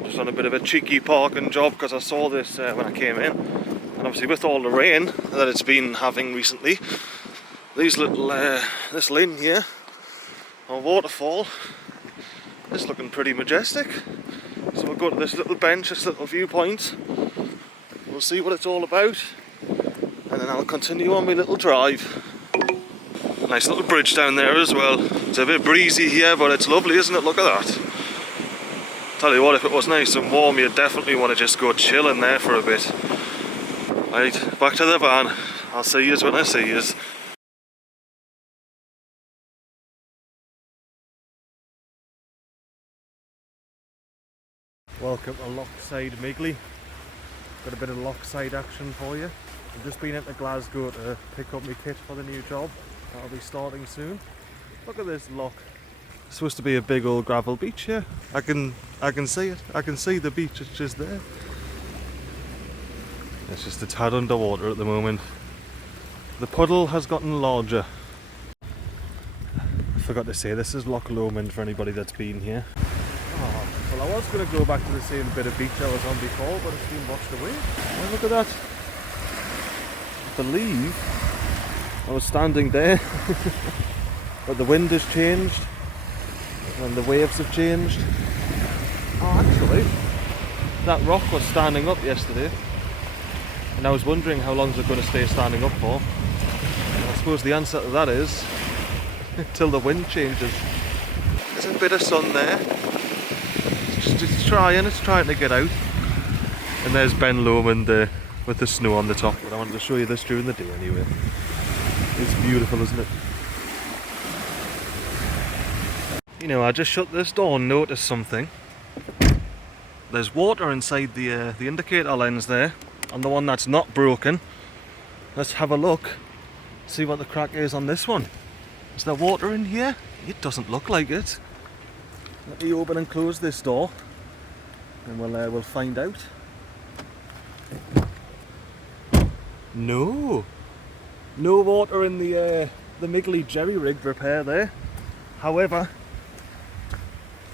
Just on a bit of a cheeky parking job because I saw this when I came in, and obviously with all the rain that it's been having recently, these little this lane here on Waterfall is looking pretty majestic. So we'll go to this little bench, this little viewpoint. We'll see what it's all about, and then I'll continue on my little drive. A nice little bridge down there as well. It's a bit breezy here, but it's lovely, isn't it? Look at that. Tell you what, if it was nice and warm, you'd definitely want to just go chill in there for a bit. Right, back to the van. I'll see yous when I see yous. Welcome to Lochside Migley. Got a bit of Lochside action for you. I've just been into Glasgow to pick up my kit for the new job. That'll be starting soon. Look at this loch. It's supposed to be a big old gravel beach here. I can see it. I can see the beach, it's just there. It's just a tad underwater at the moment. The puddle has gotten larger. I forgot to say, this is Loch Lomond for anybody that's been here. Oh, well, I was going to go back to the same bit of beach I was on before, but it's been washed away. Oh, look at that. I believe I was standing there, but the wind has changed and the waves have changed. Oh, actually, that rock was standing up yesterday, and I was wondering how long is it going to stay standing up for. And I suppose the answer to that is till the wind changes. There's a bit of sun there. It's trying to get out. And there's Ben Lomond with the snow on the top. But I wanted to show you this during the day anyway. It's beautiful, isn't it? You know, I just shut this door and noticed something. There's water inside the indicator lens there, on the one that's not broken. Let's have a look, see what the crack is on this one. Is there water in here? It doesn't look like it. Let me open and close this door, and we'll find out. No water in the Migley jerry rig repair there. However,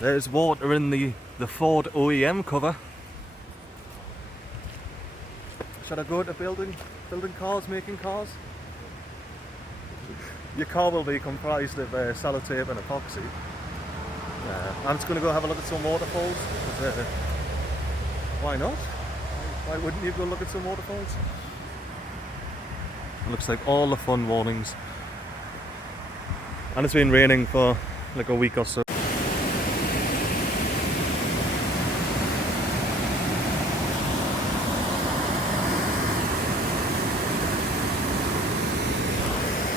there's water in the Ford OEM cover. Should I go to building cars, making cars? Your car will be comprised of sellotape and epoxy. I'm just going to go have a look at some waterfalls. Because, why not? Why wouldn't you go look at some waterfalls? It looks like all the fun warnings. And it's been raining for like a week or so.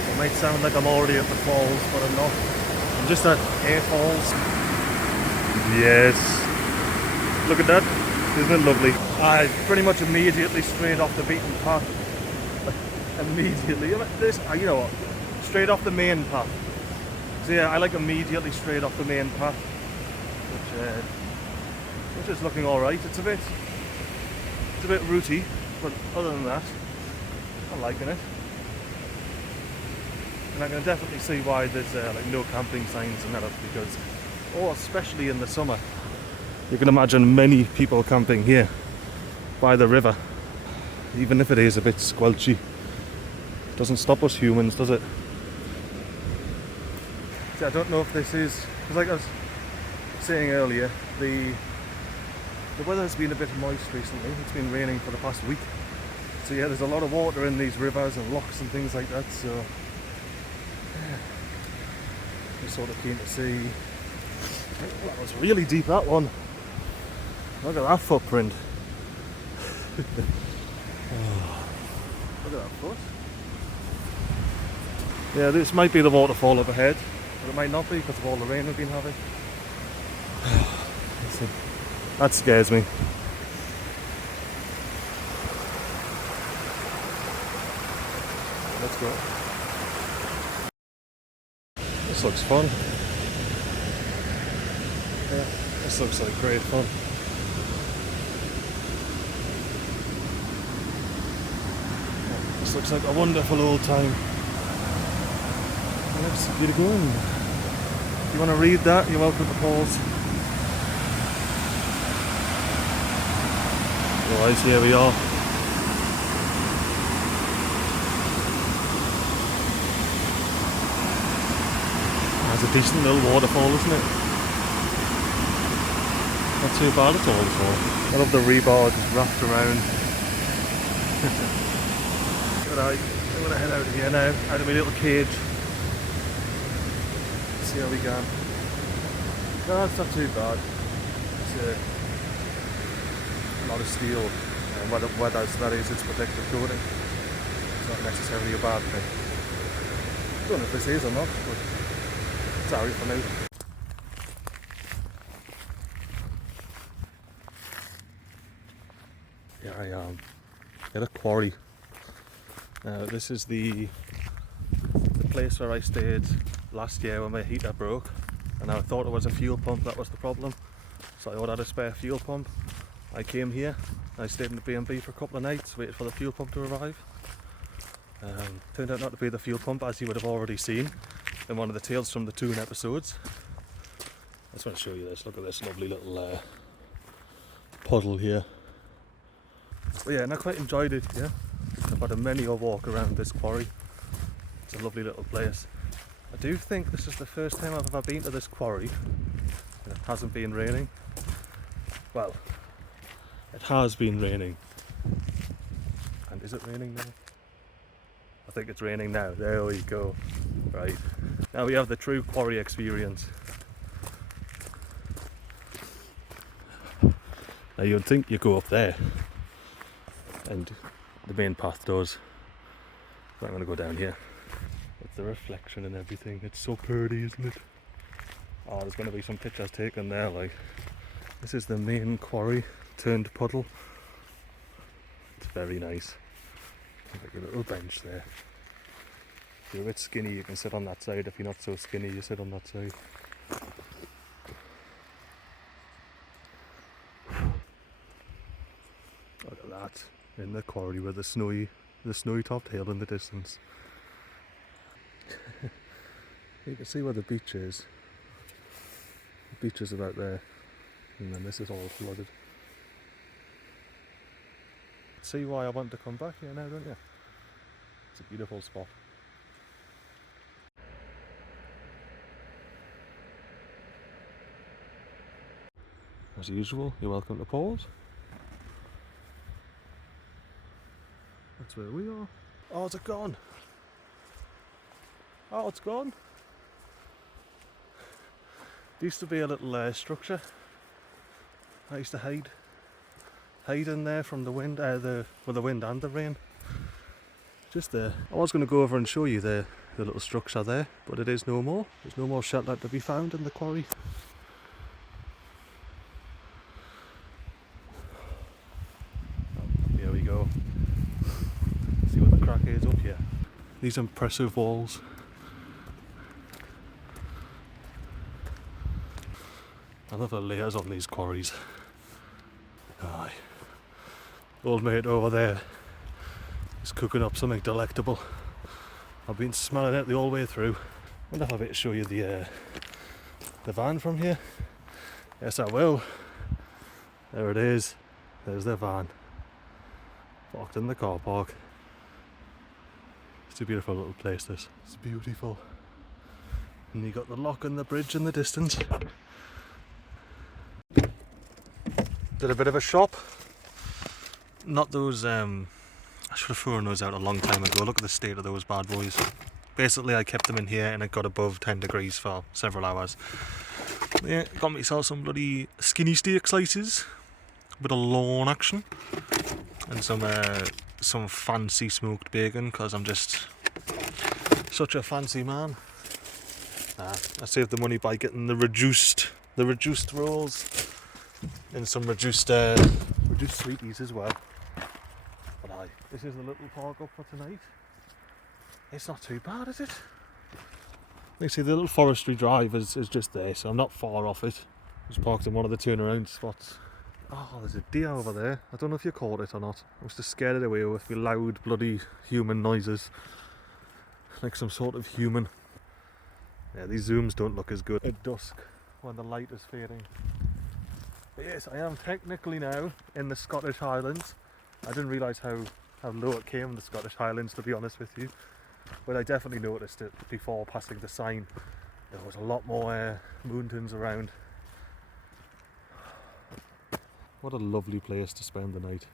It might sound like I'm already at the falls, but I'm not. I'm just at Air Falls. Yes. Look at that. Isn't it lovely? Pretty much immediately straight off the beaten path. Immediately. You know what? Straight off the main path. So yeah, I like immediately straight off the main path. Which is looking alright. It's a bit rooty, but other than that, I'm liking it. And I can definitely see why there's like no camping signs and that, because, especially in the summer, you can imagine many people camping here by the river, even if it is a bit squelchy. Doesn't stop us humans, does it? See, I don't know if this is, because like I was saying earlier, the weather has been a bit moist recently. It's been raining for the past week, so yeah, there's a lot of water in these rivers and lochs and things like that. So I'm sort of keen to see. Oh, that was really deep, that one. Look at that footprint. Look at that foot. Yeah, this might be the waterfall up ahead, but it might not be because of all the rain we've been having. That scares me. Let's go. This looks fun. Yeah, this looks like great fun. This looks like a wonderful old time. Let's get it going. If you want to read that, you're welcome to pause. Right, here we are. That's a decent little waterfall, isn't it? Not too bad at all at all. I love the rebar just wrapped around. Right, I'm going to head out of here now, out of my little cage. See how we go. No, it's not too bad. It's a lot of steel, and what that is, it's protective coating. It's not necessarily a bad thing. I don't know if this is or not, but it's alright for now. Here I am at a quarry. This is the place where I stayed last year when my heater broke, and I thought it was a fuel pump that was the problem, so I ordered a spare fuel pump. I came here, I stayed in the B&B for a couple of nights, waited for the fuel pump to arrive. Turned out not to be the fuel pump, as you would have already seen in one of the Tales from the Toon episodes. I just want to show you this. Look at this lovely little puddle here. But yeah, and I quite enjoyed it here. I've had many a walk around this quarry. It's a lovely little place. I do think this is the first time I've ever been to this quarry and it hasn't been raining. Well, it has been raining. And is it raining now? I think it's raining now. There we go. Right. Now we have the true quarry experience. Now you'd think you go up there and the main path does. So I'm going to go down here. With the reflection and everything. It's so pretty, isn't it? Oh, there's going to be some pictures taken there. Like, this is the main quarry turned puddle. It's very nice. Like a little bench there. If you're a bit skinny, you can sit on that side. If you're not so skinny, you sit on that side. Look at that, in the quarry with the snowy topped hill in the distance. You can see where the beach is. The beach is about there, and then this is all flooded. See why I want to come back here now, don't you? It's a beautiful spot. As usual, you're welcome to pause. That's where we are. Oh, is it gone? Oh, it's gone. There used to be a little structure. I used to hide in there from the wind, the wind and the rain. Just there. I was going to go over and show you the little structure there, but it is no more. There's no more shelter to be found in the quarry. Here we go. See what the crack is up here. These impressive walls. I love the layers on these quarries. Aye. Old mate over there is cooking up something delectable. I've been smelling it the whole way through. I wonder if I'll be able to show you the van from here. Yes, I will. There it is. There's the van. Parked in the car park. It's a beautiful little place, this. It's beautiful. And you got the loch and the bridge in the distance. Did a bit of a shop. Not those, I should have thrown those out a long time ago. Look at the state of those bad boys. Basically I kept them in here and it got above 10 degrees for several hours. Yeah, got myself some bloody skinny steak slices. A bit of lawn action. And some fancy smoked bacon, because I'm just such a fancy man. I saved the money by getting the reduced rolls and some reduced sweeties as well. But aye, this is the little park up for tonight. It's not too bad, is it? You see the little forestry drive is just there, so I'm not far off it. Just parked in one of the turnaround spots. Oh, there's a deer over there. I don't know if you caught it or not. I was just scared it away with the loud bloody human noises. Like some sort of human. Yeah, these zooms don't look as good at dusk when the light is fading. Yes, I am technically now in the Scottish Highlands. I didn't realise how low it came in the Scottish Highlands, to be honest with you. But I definitely noticed it before passing the sign. There was a lot more mountains around. What a lovely place to spend the night.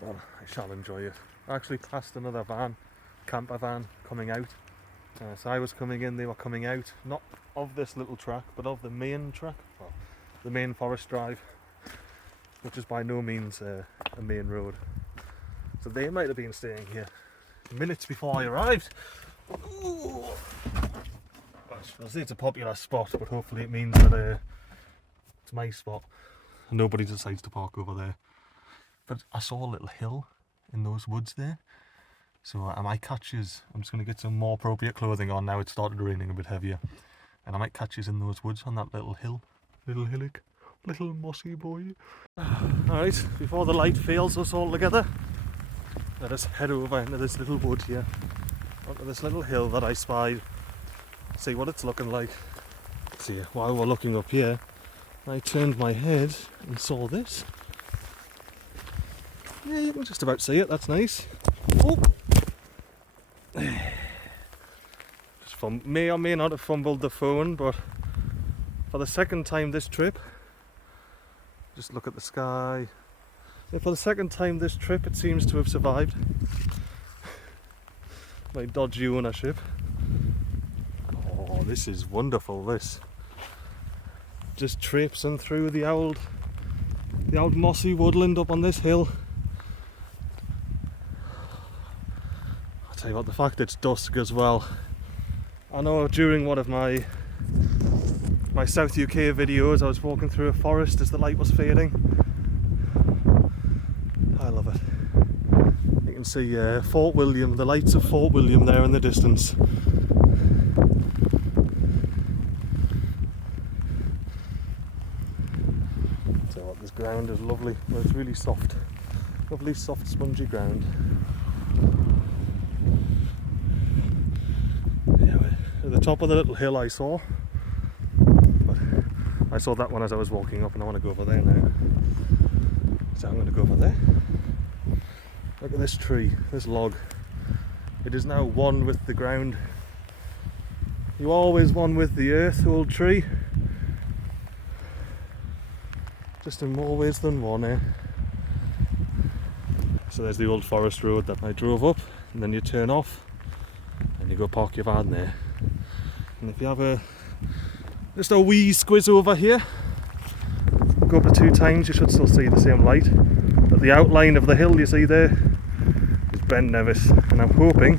Well, I shall enjoy it. I actually passed another van, camper van, coming out. So I was coming in, they were coming out, not of this little track, but of the main track, well, the main forest drive, which is by no means a main road. So they might have been staying here minutes before I arrived. Ooh. I'll say it's a popular spot, but hopefully it means that it's my spot and nobody decides to park over there. But I saw a little hill in those woods there, so I might catch yous. I'm just going to get some more appropriate clothing on now. It started raining a bit heavier, and I might catch yous in those woods on that little hill, little hillock, little mossy boy. Alright, before the light fails us all together, let us head over into this little wood here, onto this little hill that I spied, see what it's looking like. See, while we're looking up here, I turned my head and saw this. Yeah, you can just about see it, that's nice. Oh! May or may not have fumbled the phone, but for the second time this trip, just look at the sky. So for the second time this trip, it seems to have survived my dodgy ownership. Oh, this is wonderful, this. Just traipsing through the old mossy woodland up on this hill. I'll tell you what, the fact it's dusk as well. I know during one of my South UK videos I was walking through a forest as the light was fading. I love it. You can see Fort William, the lights of Fort William there in the distance. So what, this ground is lovely. Well, it's really soft. Lovely soft spongy ground. At the top of the little hill I saw, but I saw that one as I was walking up and I want to go over there now. So I'm going to go over there. Look at this tree, this log. It is now one with the ground. You always one with the earth, old tree. Just in more ways than one, eh? So there's the old forest road that I drove up, and then you turn off and you go park your van there. And if you have just a wee squiz over here, go up to 2 times, you should still see the same light. But the outline of the hill you see there is Ben Nevis, and I'm hoping,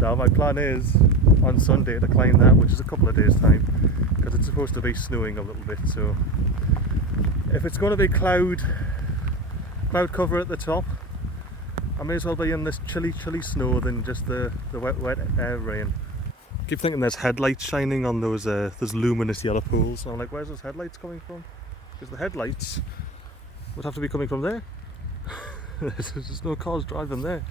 now my plan is on Sunday to climb that, which is a couple of days time, because it's supposed to be snowing a little bit. So if it's going to be cloud cover at the top, I may as well be in this chilly snow than just the wet rain. I keep thinking there's headlights shining on those luminous yellow pools. So I'm like, where's those headlights coming from? Because the headlights would have to be coming from there. There's no cars driving there.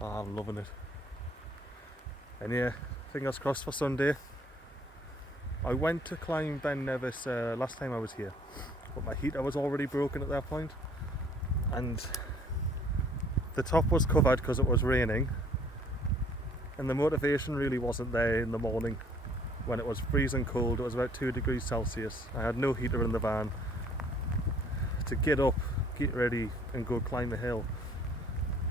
Oh, I'm loving it. And yeah, fingers crossed for Sunday. I went to climb Ben Nevis last time I was here, but my heater was already broken at that point. And the top was covered because it was raining, and the motivation really wasn't there in the morning when it was freezing cold. It was about 2 degrees Celsius. I had no heater in the van. To get up, get ready and go climb a hill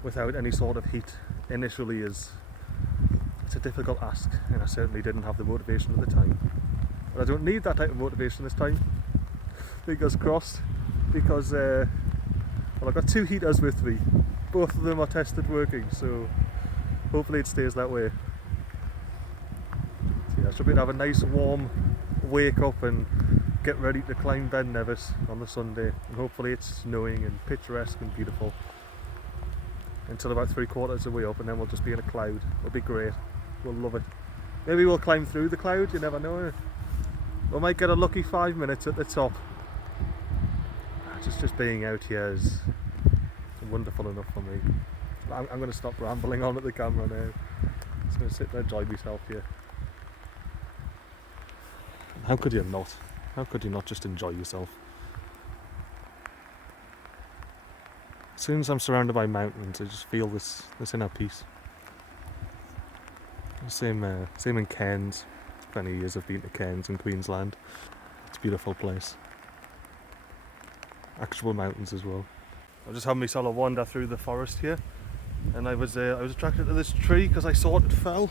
without any sort of heat initially it's a difficult ask, and I certainly didn't have the motivation at the time. But I don't need that type of motivation this time, fingers crossed, because well, I've got 2 heaters with me. Both of them are tested working, so hopefully it stays that way. So yeah, I should be able to have a nice warm wake up and get ready to climb Ben Nevis on the Sunday. And hopefully it's snowing and picturesque and beautiful until about 3/4 of the way up, and then we'll just be in a cloud. It'll be great. We'll love it. Maybe we'll climb through the cloud, you never know. We might get a lucky 5 minutes at the top. Just being out here is wonderful enough for me. I'm going to stop rambling on at the camera now. I'm just going to sit there and enjoy myself here. how could you not? How could you not just enjoy yourself? As soon as I'm surrounded by mountains, I just feel this inner peace. Same in Cairns. Many years I've been to Cairns in Queensland. It's a beautiful place. Actual mountains as well. I just had myself a wander through the forest here, and I was attracted to this tree because I saw it fell,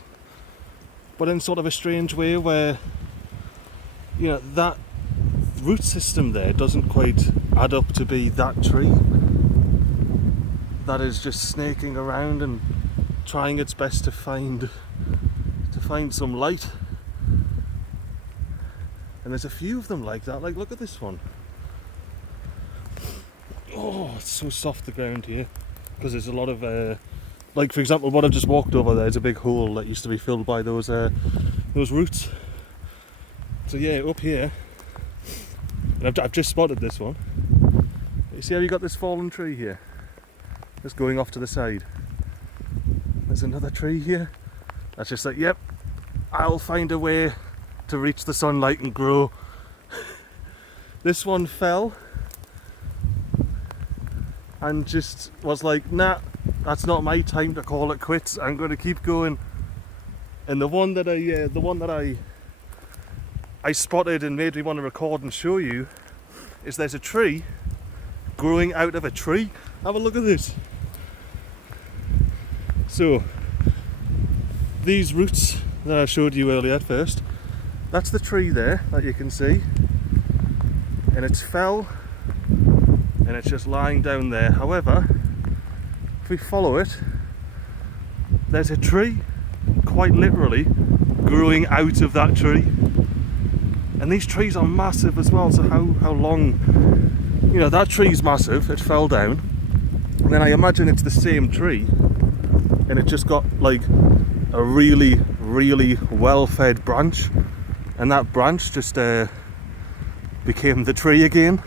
but in sort of a strange way where, you know, that root system there doesn't quite add up to be that tree that is just snaking around and trying its best to find some light. And there's a few of them like that. Like, look at this one. Oh, it's so soft, the ground here, because there's a lot of like, for example, what I've just walked over, there's a big hole that used to be filled by those roots. So yeah, up here, and I've just spotted this one. You see how you got this fallen tree here, just going off to the side? There's another tree here that's just like, yep, I'll find a way to reach the sunlight and grow. This one fell and just was like, nah, that's not my time to call it quits. I'm going to keep going. And the one that I spotted and made me want to record and show you is there's a tree growing out of a tree. Have a look at this. So these roots that I showed you earlier at first, that's the tree there that you can see, and it's fell and it's just lying down there. However, if we follow it, there's a tree quite literally growing out of that tree, and these trees are massive as well. So how long, you know, that tree's massive, it fell down, and then I imagine it's the same tree and it just got like a really well-fed branch, and that branch just became the tree again.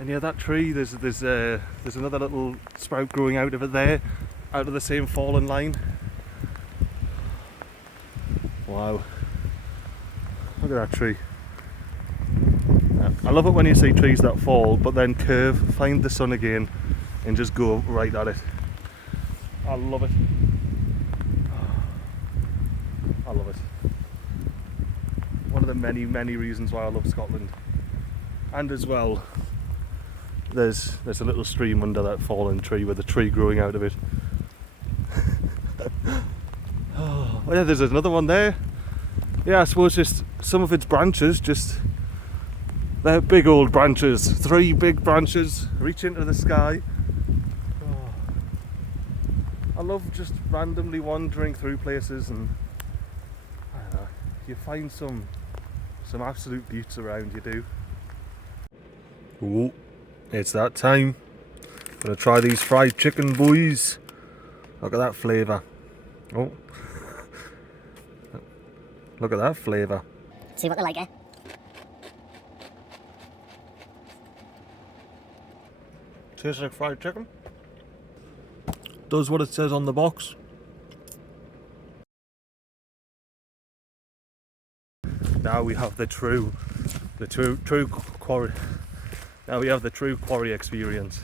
And yeah, that tree, there's another little sprout growing out of it there, out of the same fallen line. Wow, look at that tree. I love it when you see trees that fall but then curve, find the sun again and just go right at it. I love it. I love it. One of the many reasons why I love Scotland. And as well, there's a little stream under that fallen tree with a tree growing out of it. Oh yeah, there's another one there. Yeah, I suppose just some of its branches, they're big old branches. 3 big branches reach into the sky. Oh. I love just randomly wandering through places, and I don't know, you find some absolute beauties around, you do. Ooh, it's that time. Gonna try these fried chicken, boys. Look at that flavour. Oh. Look at that flavour. See what they're like, eh? Tastes like fried chicken. Does what it says on the box. Now we have the true quarry. Now we have the true quarry experience.